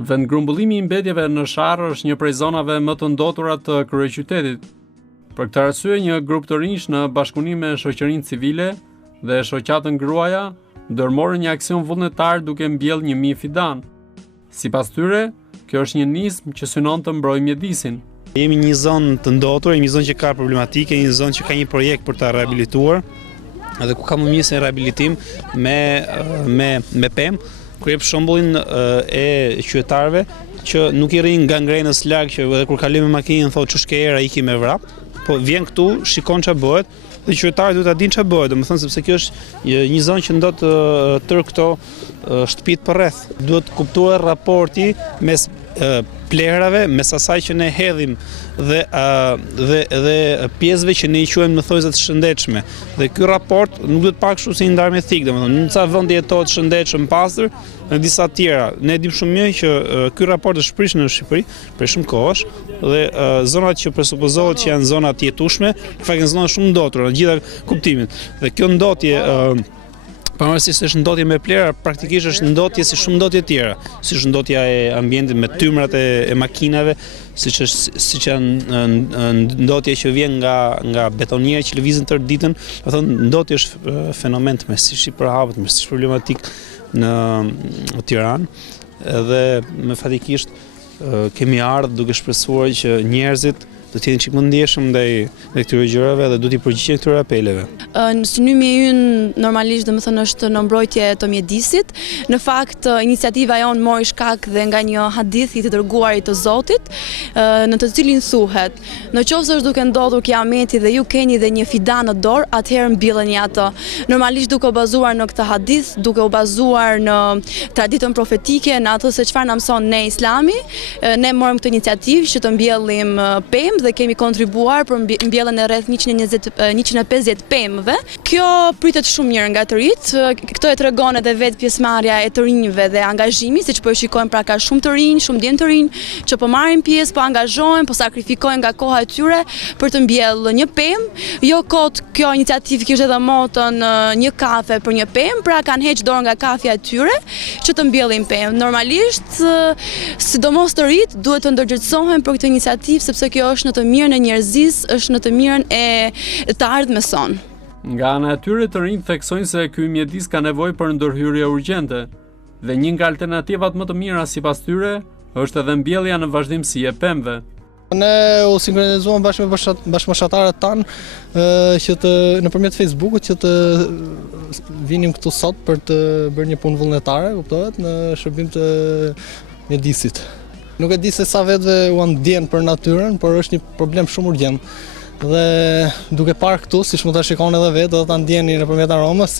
Vendgrumbullimi i mbetjeve në Sharr është një prej zonave më të ndotura të kryeqytetit. Për këtë arsye, një grup të rinj në bashkëpunim me shoqërinë civile dhe shoqatën Gruaja ndërmorën një aksion vullnetar duke mbjellë 1000 fidan. Sipas tyre, kjo është një nismë që synon të mbrojë mjedisin. Jemi një zonë të ndotur, një zonë që ka problematike, një zonë që ka një projekt për ta rehabilituar, edhe ku ka më mirë se rehabilitim me pemë, kur jep shembullin e qytetarëve që nuk i rrin gangrenës larg, që edhe kur kalojmë me makinën thotë ç'është ke era iki me vrap, po vjen këtu, shikon ç'a bëhet dhe qytetarët duhet ta dinë ç'a bëhet, domethënë sepse kjo është një zonë që ndot tërë këto shtëpitë përreth. Duhet kuptuar raporti mes plerave, mes asaj që ne hedhim dhe pjesëve që ne i quajmë në thojza të shëndetshme. Dhe ky raport nuk duhet pak kështu si një ndarje thik, domethënë në ca vende jetohet shëndetshëm, pastër, në disa tjera. Ne dim shumë mirë që ky raport është prishur në Shqipëri për shumë kohësh dhe zonat që presupozohet që janë zona të jetueshme, në fakt janë zona shumë ndotura në gjitha kuptimin. Dhe kjo ndotje pavarësisht se është ndotje me plera, praktikisht është ndotje si shumë ndotje tjera, si është ndotja e ambientit me tymrat e makinave, siç janë ndotje që vjen nga betonierë që lëvizin tërë ditën, do thonë ndotje është fenomen të mesisht i përhapur, mesisht problematik në Tiranë, edhe me fatikisht kemi ardhur duke shpresuar që njerëzit do të jenë çik më ndjeshëm ndaj këtyre gjërave dhe do t'i përgjigjen këtyre apeleve. Synimi ynë normalisht domethënë është në mbrojtje të mjedisit. Në fakt iniciativa jonë mori shkak dhe nga një hadith i të dërguarit të Zotit, në të cilin thuhet: "Nëse është duke ndodhur kiameti dhe ju keni dhe një fidan në dorë, atëherë mbilleni atë." Normalisht duke u bazuar në këtë hadith, duke u bazuar në traditën profetike, në atë se çfarë na mëson ne Islami, ne morëm këtë iniciativë që të mbjellim pemë dhe kemi kontribuar për mbjelljen e rreth 150 pemëve. Kjo pritet shumë mirë nga të rinjt. Këtë e tregon edhe vetë pjesëmarrja e të rinjve dhe angazhimi, siç po e shikojmë, pra ka shumë të rinj, shumë djem të rinj që po marrin pjesë, po angazhohen, po sakrifikojnë nga koha e tyre për të mbjellë një pemë. Jo kot kjo iniciativë kishte edhe motën një kafe për një pemë, pra kanë heq dorë nga kafja e tyre që të mbjellin pemë. Normalisht, sidomos të rinjt duhet të ndërgjegjësohen për këtë iniciativë sepse kjo është në të mirën e njerëzisë, është në të mirën e të ardhmes son. Nga ana e tyre të rinj theksojnë se ky mjedis ka nevojë për ndërhyrje urgjente dhe një nga alternativat më të mira sipas tyre është edhe mbjellja në vazhdimsi e pemëve. Ne u sinkronizuam bashkë me bashkëmoshatarët tanë që nëpërmjet Facebookut që të vinim këtu sot për të bërë një punë vullnetare, kuptohet, në shërbim të mjedisit. Nuk e di se sa vetëve u ndjen për natyrën, por është një problem shumë urgjent. Dhe duke parë këtu, siç mund ta shikoni edhe vetë, do ta ndjeni nëpërmjet aromës,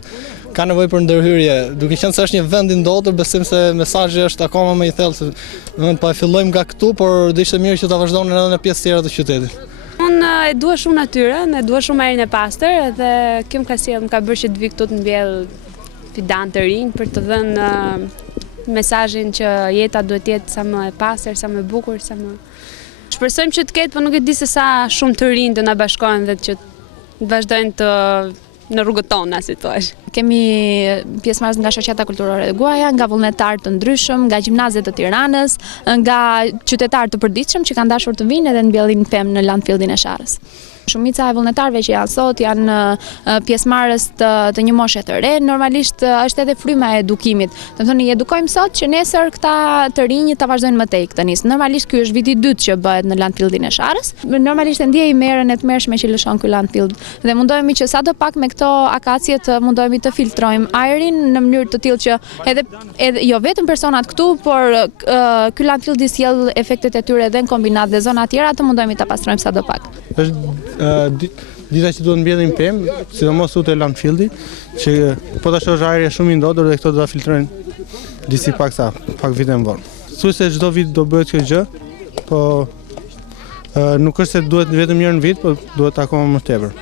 ka nevojë për ndërhyrje. Duke qenë se është një vend i ndotur, besim se mesazhi është akoma më i thellë. Po e fillojmë nga këtu, por do ishte mirë që ta vazhdonin edhe në pjesë tjera të qytetit. Unë e dua shumë natyrën, e dua shumë ajrin e pastër dhe kjo më ka bërë që të vi këtu të mbjell fidan të rinj për të dhënë mesazhin që jeta duhet të jetë sa më e pastër, sa më e bukur, sa më. Shpresojmë që të ketë, por nuk e di se sa shumë të rinj do na bashkohen dhe që vazhdojnë të në rrugët tona, si thua. Kemi pjesëmarrës nga shoqata kulturore e Gruaja, nga vullnetarë të ndryshëm, nga gjimnazet të Tiranës, nga qytetarë të përditshëm që kanë dashur të vinë edhe mbjellin pemë në landfillin e Sharrës. Shumica e vullnetarëve që janë sot janë pjesëmarrës të një moshe të re, normalisht është edhe fryma e edukimit. Domethënë i edukojmë sot që nesër këta të rinj ta vazhdojnë më tej këtë nisë. Normalisht ky është viti i dytë që bëhet në landfillin e Sharrës. Normalisht e ndjej merren e tmerrshme që lëshon ky landfill dhe mundohemi që sadopak me këto akacie të mundohemi të filtrojmë ajrin në mënyrë të tillë që edhe jo vetëm personat këtu, por ky landfill sjell efektet e tyre edhe në kombinat dhe zona tjera të mundohemi ta pastrojmë sadopak. Dita që duhet mbjellim pemë, sidomos ut e landfillit, që po tash është ajri shumë i ndotur dhe këto do ta filtrojnë disi pak vite më vonë. Thuaj se çdo vit do bëhet kjo gjë, po nuk është se duhet vetëm një herë në vit, po duhet akoma më tepër.